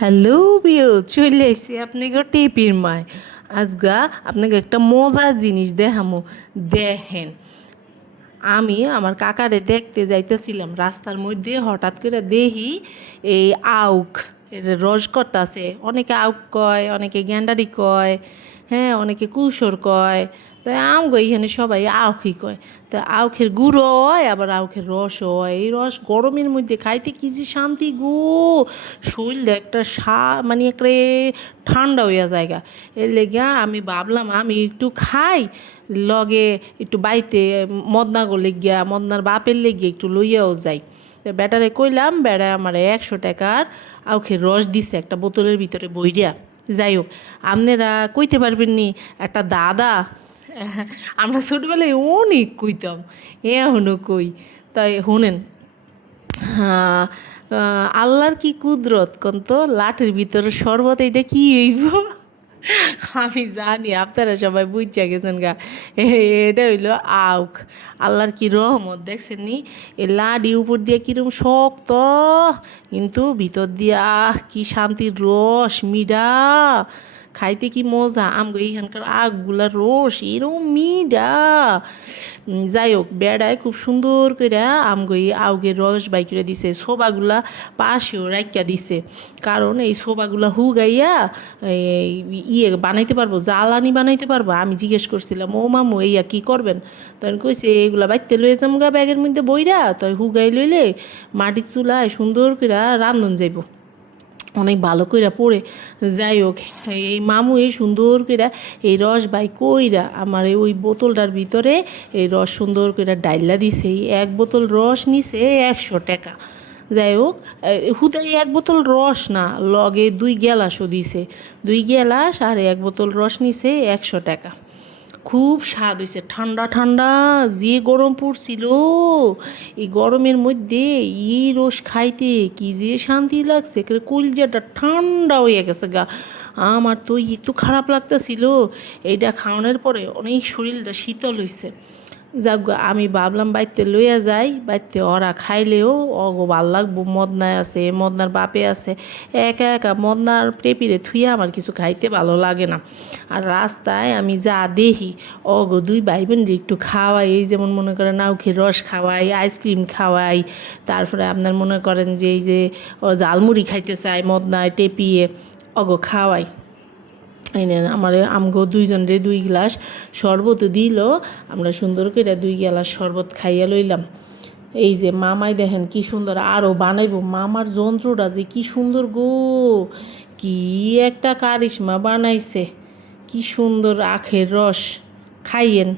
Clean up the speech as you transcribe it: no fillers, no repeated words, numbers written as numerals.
Hello bio চলে এসেছি আপনাকে টেপির মায় আজগা আপনাকে একটা মজার জিনিস দেখামো। দেখেন, আমি আমার কাকারে দেখতে যাইতেছিলাম রাস্তার মধ্যে, হঠাৎ করে দেখি এই আউক এর রস করতাছে। অনেকে আউক কয়, অনেকে গ্যান্ডারি কয়, হ্যাঁ, অনেকে কুসর কয়। তাই আমগো এখানে সবাই আউখই কয়। তা আউখের গুঁড়ো হয়, আবার আউখের রসও হয়। এই রস গরমের মধ্যে খাইতে কি যে শান্তি গো! শরীরটা একটা মানে একেবারে ঠান্ডা হইয়া জায়গা। এর লেগা আমি ভাবলাম আমি একটু খাই, লগে একটু বাইতে মদনা লেগিয়া, মদনার বাপের লেগিয়া একটু লইয়াও যাই। তো বেটারে কইলাম, বেড়া আমার 100 টাকার আউখের রস দিছে একটা বোতলের ভিতরে বইরিয়া। যাই হোক, আপনারা কইতে পারবেন নি একটা দাদা, আমরা ছোটবেলায় অনেক কইতাম, এখনও কই। তাই শুনেন, হ্যাঁ, আল্লাহর কি কুদরত কোন তো, লাঠির ভিতরে শরবত, এটা কি হইব? আমি জানি আপনারা সবাই বুঝা গেছেন গা। এটা হইলো আউক। আল্লাহর কি রহমত দেখছেন নি, এই লাডি উপর দিয়ে কিরম শক্ত, কিন্তু ভিতর দিয়া কি শান্তির রস মিডা, খাইতে কি মজা। আমগো এইখানকার আখগুলার রস এরম মিডা। যাই হোক, বেড়ায় খুব সুন্দর করে আমগো এই আউগের রস বাই করে দিছে, সোবাগুলা পাশেও রাখিয়া দিছে। কারণ এই সোবাগুলা হুগাইয়া এই ইয়ে বানাইতে পারবো, জ্বালানি বানাইতে পারবো। আমি জিজ্ঞেস করছিলাম, ও মামু এইয়া কি করবেন? তখন কইছে এগুলা বাইতে লয়ে যামগা ব্যাগের মধ্যে বইরা, তই হুগাই লইলে মাটির চুলায় সুন্দর করে রান্ধন যাইব, অনেক ভালো কইরা পড়ে। যাই হোক, এই মামু এই সুন্দর কইরা এই রস বাই কইরা আমার ওই বোতলটার ভিতরে এই রস সুন্দর কইরা ডাইলা দিছে। এই এক বোতল রস নিছে 100 টাকা। যাই হোক, হুদাই এক বোতল রস না, লগে 2 গেলাসও দিছে। 2 গেলাস আর এক বোতল রস নিছে 100 টাকা। খুব স্বাদ হয়েছে, ঠান্ডা ঠান্ডা, যে গরম পড়ছিল এই গরমের মধ্যে এই রস খাইতে কি যে শান্তি লাগছে, কলজাটা ঠান্ডা হয়ে গেছে গা। আমার তো একটু খারাপ লাগতেছিল, এইটা খাওয়ানোর পরে অনেক শরীরটা শীতল হয়েছে। যাক গো, আমি ভাবলাম বাইতে লইয়া যাই, বাইতে ওরা খাইলেও অগো ভাল লাগবো। মদনায় আছে, মদনার বাপে আছে, একা একা মদনার টেপিরে থুইয়া আমার কিছু খাইতে ভালো লাগে না। আর রাস্তায় আমি যা দেখি, অগো 2 ভাই বোন একটু খাওয়াই, এই যেমন মনে করেন আউখের রস খাওয়াই, আইসক্রিম খাওয়াই, তারপরে আপনার মনে করেন যে এই যে ও ঝালমুড়ি খাইতে চায় মদনায় টেপিয়ে, অগো খাওয়াই। এনে আমার আমগো 2জনরে 2 গ্লাস শরবত দিল। আমরা সুন্দর করে 2 গ্লাস শরবত খাইয়া লইলাম। এই যে মামাই দেখেন কি সুন্দর আরও বানাইব, মামার যন্ত্রটা যে কি সুন্দর গো, কি একটা কারিশমা বানাইছে, কি সুন্দর আখের রস। খাইয়েন।